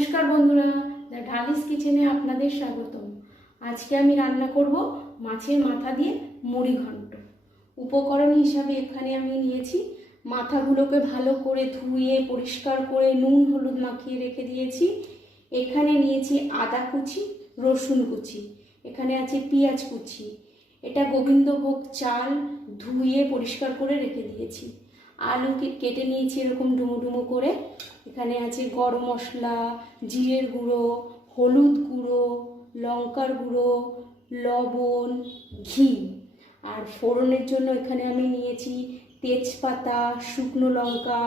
নমস্কার বন্ধুরা, ঢালিস কিচেনে আপনাদের স্বাগতম। আজকে আমি রান্না করব মাছের মাথা দিয়ে মুড়ি ঘন্ট। উপকরণ হিসাবে এখানে আমি নিয়েছি মাথাগুলোকে ভালো করে ধুয়ে পরিষ্কার করে নুন হলুদ মাখিয়ে রেখে দিয়েছি। এখানে নিয়েছি আদা কুচি, রসুন কুচি, এখানে আছে পেঁয়াজ কুচি। এটা গোবিন্দভোগ চাল ধুয়ে পরিষ্কার করে রেখে দিয়েছি। আলু কেটে নিয়েছি এরকম ডুমো ডুমো করে। এখানে আছে গরম মশলা, জিরের গুঁড়ো, হলুদ গুঁড়ো, লঙ্কার গুঁড়ো, লবণ, ঘি। আর ফোড়নের জন্য এখানে আমি নিয়েছি তেজপাতা, শুকনো লঙ্কা,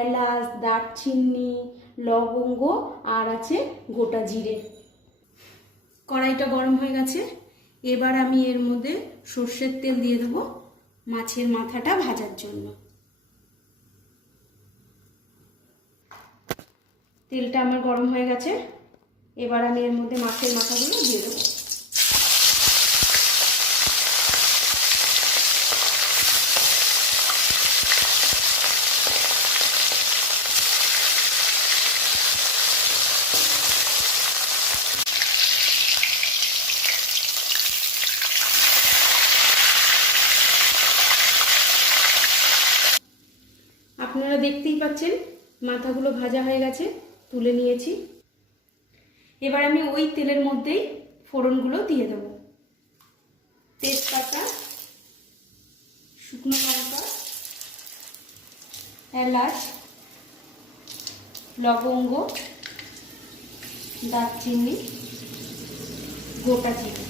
এলাচ, দারচিনি, লবঙ্গ আর আছে গোটা জিরে। কড়াইটা গরম হয়ে গেছে, এবার আমি এর মধ্যে সর্ষের তেল দিয়ে দেবো মাছের মাথাটা ভাজার জন্য। তেলটা আমার গরম হয়ে গেছে, এবার আমি এর মধ্যে মাছের মাথাগুলো দিয়ে দেবো। আপনারা দেখতেই পাচ্ছেন মাথাগুলো ভাজা হয়ে গেছে, তুলে নিয়েছি। এবার আমি ওই তেলের মধ্যেই ফোড়নগুলো দিয়ে দেব। তেজপাতা, শুকনো লঙ্কা, এলাচ, লবঙ্গ, দারচিনি, গোটা জিরে।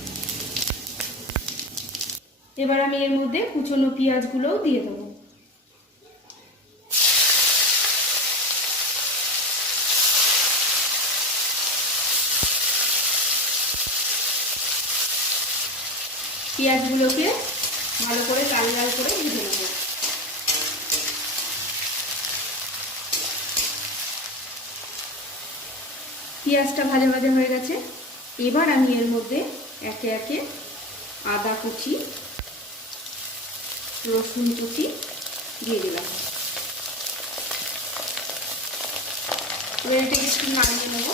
এবার আমি এর মধ্যে কুচনো পেঁয়াজগুলোও দিয়ে দেবো। পেঁয়াজগুলোকে ভালো করে লাল লাল করে ভেজে নেব। পেঁয়াজটা ভাজা ভাজা হয়ে গেছে, এবার আমি এর মধ্যে একে একে আদা কুচি, রসুন কুচি দিয়ে দিলাম। এবার এটাকে একটু নাড়িয়ে নেব,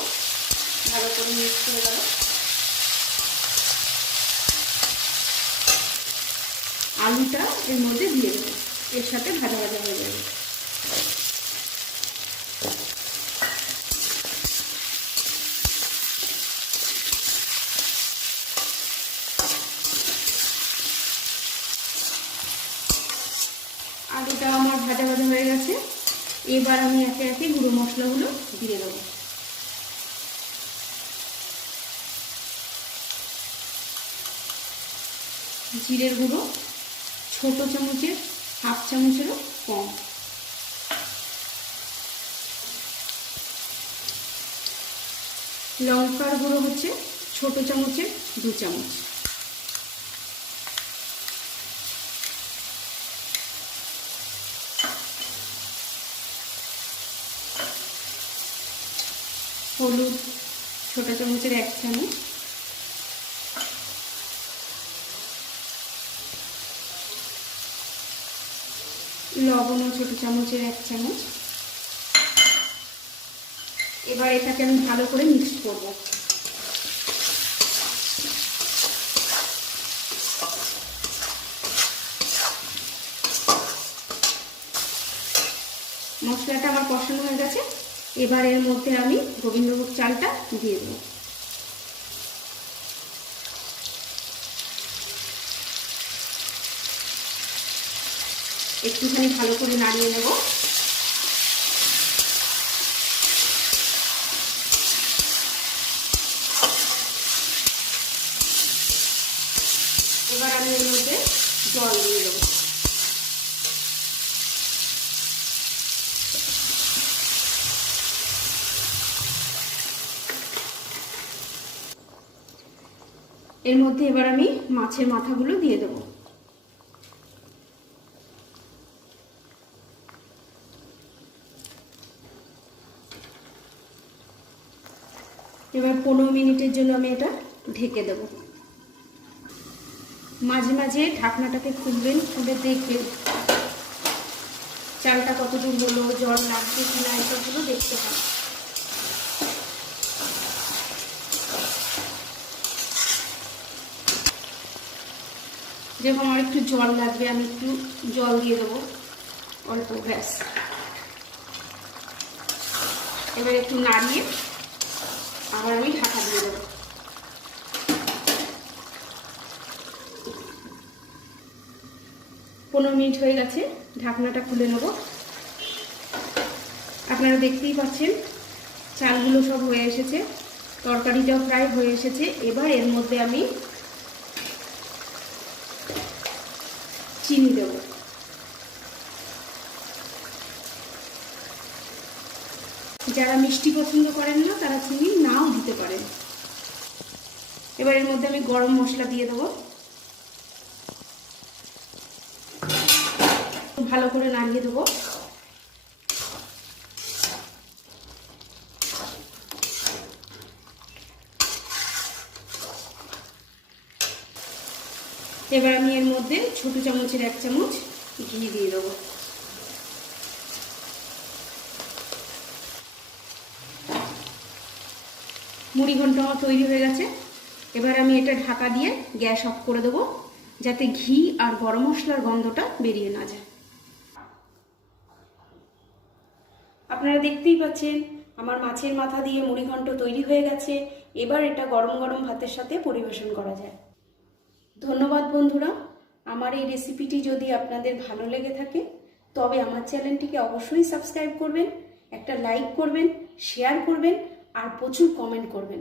ভালো করে মিক্স করে গেল। আলুটা এর মধ্যে দিয়ে দেবো, এর সাথে ভাজা ভাজা হয়ে যাবে। আলুটা আমার ভাজা ভাজা হয়ে গেছে, এবার আমি একে একে গুঁড়ো মশলাগুলো দিয়ে দেবো। জিরের গুঁড়ো ছোট চামচের হাফ চামচেরও কম, লঙ্কার গুঁড়ো হচ্ছে ছোট চামচের 2 চামচ, হলুদ ছোট চামচের 1 চামচ, লবণও ছোট চামচের 1 চামচ। এবার এটাকে আমি ভালো করে মিক্স করব। মশলাটা আমার কষানো হয়ে গেছে, এবার এর মধ্যে আমি গোবিন্দভোগ চালটা দিয়ে দেবো। একটুখানি ভালো করে নাড়িয়ে নেব। এবার আমি এর মধ্যে জল দিয়ে দেবো। এর মধ্যে এবার আমি মাছের মাথাগুলো দিয়ে দেবো। এবার 15 মিনিটের জন্য আমি এটা ঢেকে দেব। মাঝে মাঝে ঢাকনাটাকে খুলবেন, খুলে দেখবেন চালটা কতদূর হলো, জল লাগছে কিনা, এসবগুলো দেখতে হবে। যেরকম আমার একটু জল লাগবে, আমি একটু জল দিয়ে দেবো অল্প, ব্যাস। এবার একটু নাড়িয়ে আবার আমি ঢাকা দিয়ে দেবো। 15 মিনিট হয়ে গেছে, ঢাকনাটা খুলে নেব। আপনারা দেখতেই পাচ্ছেন চালগুলো সব হয়ে এসেছে, তরকারিটাও প্রায় হয়ে এসেছে। এবার এর মধ্যে আমি চিনি দেব। যারা মিষ্টি পছন্দ করেন না তারা চিনি নাও দিতে পারেন। এবার এর মধ্যে আমি গরম মশলা দিয়ে দেবো, ভালো করে নাড়িয়ে দেবো। এবার আমি এর মধ্যে ছোট চামচের 1 চামচ ঘি দিয়ে দেবো। মুড়ি ঘন্ট আমার তৈরি হয়ে গেছে। এবার আমি এটা ঢাকা দিয়ে গ্যাস অফ করে দেবো, যাতে ঘি আর গরম মশলার গন্ধটা বেরিয়ে না যায়। আপনারা দেখতেই পাচ্ছেন আমার মাছের মাথা দিয়ে মুড়ি ঘন্ট তৈরি হয়ে গেছে। এবার এটা গরম গরম ভাতের সাথে পরিবেশন করা যায়। ধন্যবাদ বন্ধুরা। আমার এই রেসিপিটি যদি আপনাদের ভালো লেগে থাকে তবে আমার চ্যানেলটিকে অবশ্যই সাবস্ক্রাইব করবেন, একটা লাইক করবেন, শেয়ার করবেন আর প্রচুর কমেন্ট করবেন।